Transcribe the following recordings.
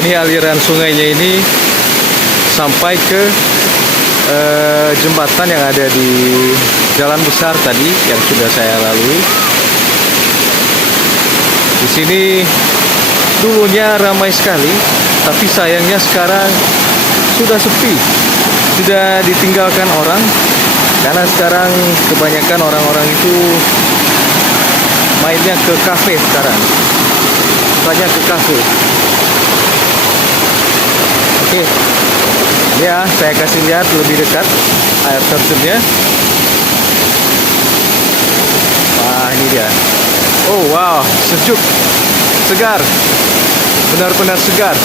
ini aliran sungainya ini sampai ke jembatan yang ada di jalan besar tadi yang sudah saya lalui. Di sini dulunya ramai sekali, tapi sayangnya sekarang sudah sepi, sudah ditinggalkan orang, karena sekarang kebanyakan orang-orang itu mainnya ke kafe sekarang, banyak ke kafe. Oke, ya saya kasih lihat lebih dekat air terjunnya. Wah, ini dia. Oh wow, sejuk, segar, benar-benar segar.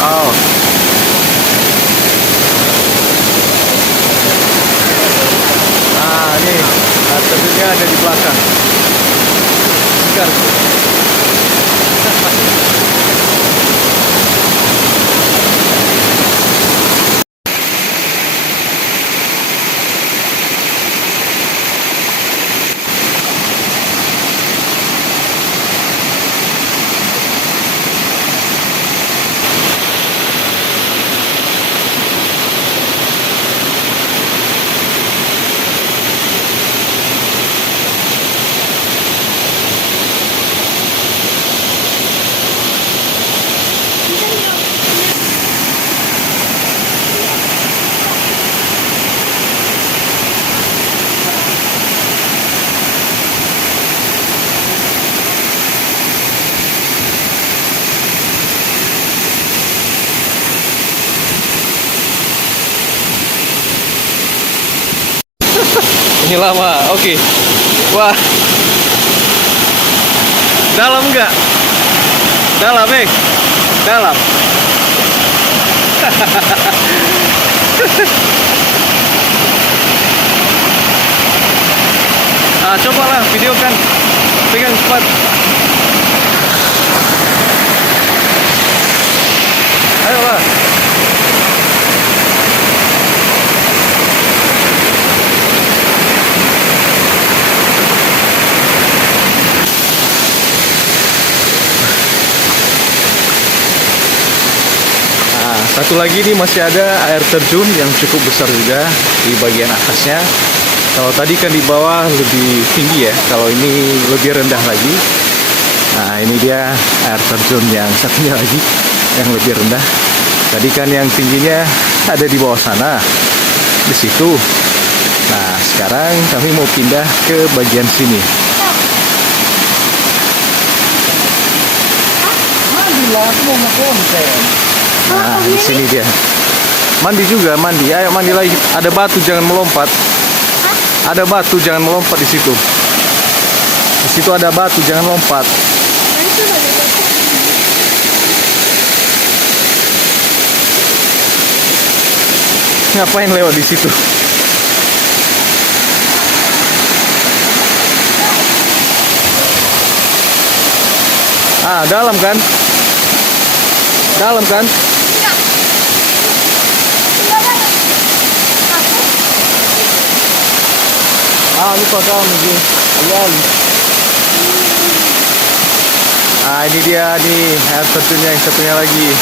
Oh, nah ini air terjunnya ada di belakang. Segar. Ini lama, oke. Wah, dalam nggak? Dalam, dalam. Cobalah videokan, pegang cepat. Ayolah. Satu lagi ini masih ada air terjun yang cukup besar juga di bagian atasnya. Kalau tadi kan di bawah lebih tinggi ya, kalau ini lebih rendah lagi. Nah ini dia air terjun yang satunya lagi yang lebih rendah. Tadi kan yang tingginya ada di bawah sana, di situ. Nah sekarang kami mau pindah ke bagian sini. Nah, di sini dia. Mandi juga, mandi. Ayo mandi lagi. Ada batu, jangan melompat. Ada batu, jangan melompat di situ. Di situ ada batu, jangan lompat. Ngapain lewat di situ? Dalam kan? Dalam kan? Lupa kamu sih. Ayam. Ini dia nih air terjunnya yang satunya lagi.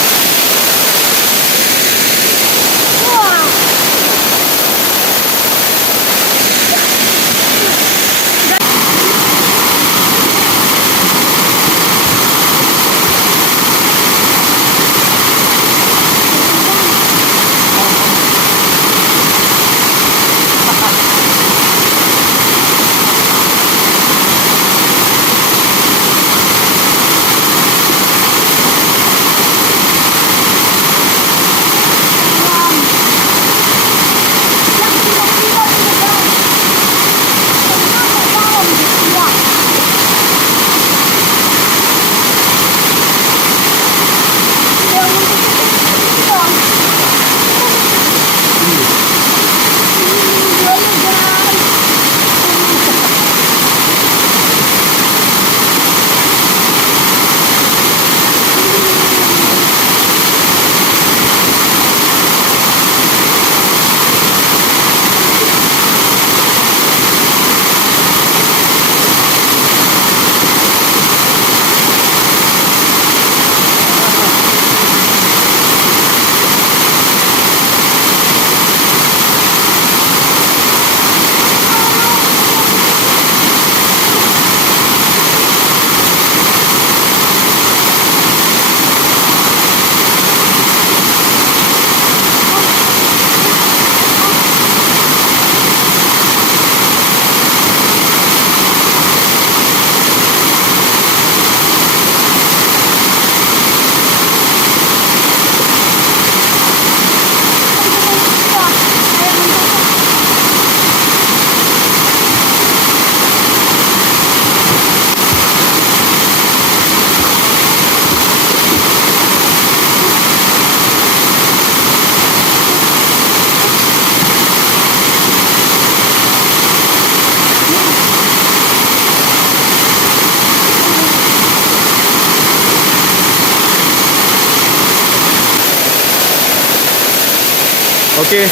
Oke,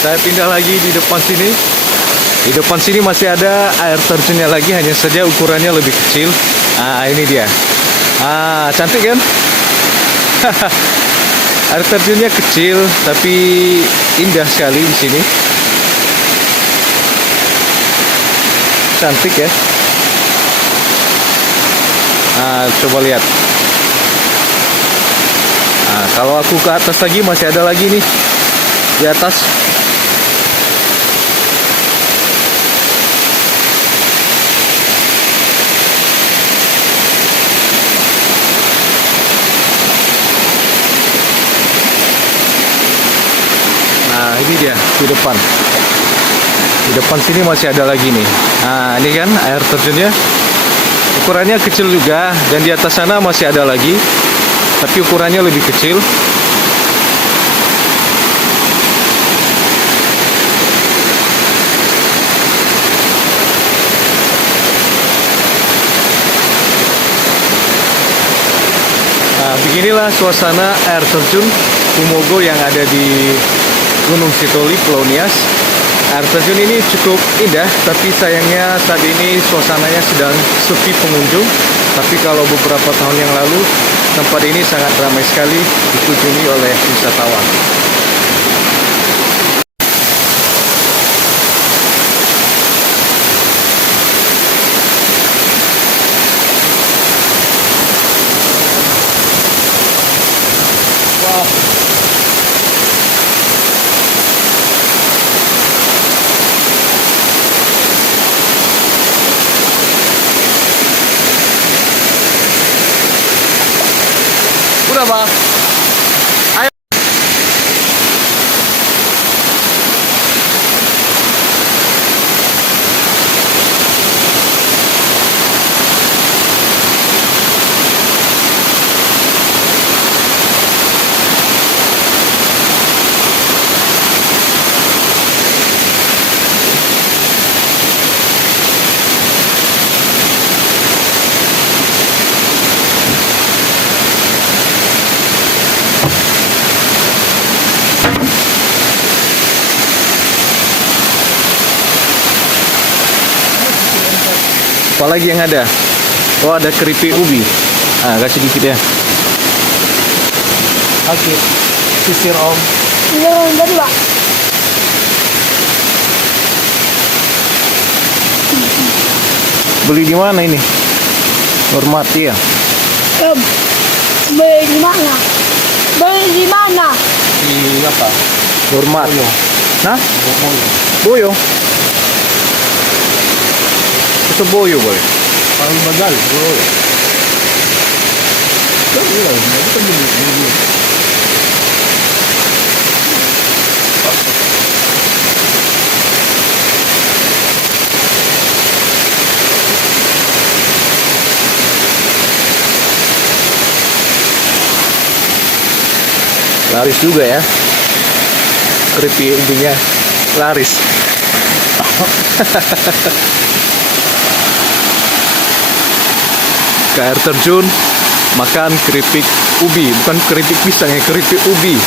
saya pindah lagi di depan sini. Di depan sini masih ada air terjunnya lagi, hanya saja ukurannya lebih kecil. Ah, ini dia. Ah, cantik kan? Air terjunnya kecil, tapi indah sekali di sini. Cantik ya. Ah, coba lihat. Nah, kalau aku ke atas lagi masih ada lagi nih di atas. Nah, ini dia di depan. Di depan sini masih ada lagi nih. Nah, ini kan air terjunnya. Ukurannya kecil juga, dan di atas sana masih ada lagi, tapi ukurannya lebih kecil. Nah, beginilah suasana air terjun Kumogo yang ada di Gunung Sitoli, Pulau Nias. Air terjun ini cukup indah, tapi sayangnya saat ini suasananya sedang sepi pengunjung. Tapi kalau beberapa tahun yang lalu, tempat ini sangat ramai sekali dikunjungi oleh wisatawan. Wow. Udah, Bang. Ayo. Apalagi yang ada? Oh, ada keripik ubi. Ah, kasih dikit ya. Oke. Sisir Om. Iya, dari Pak. Beli di mana ini? Hormati ya. Beli di mana? Beli di mana? Di apa? Hormat. Nah? Boyo. Itu boyo, boy. Parang bagal, bro. Iya, kita beli. Laris juga ya. Keripik ubinya laris. Ke air terjun, makan keripik ubi, bukan keripik pisang ya, keripik ubi.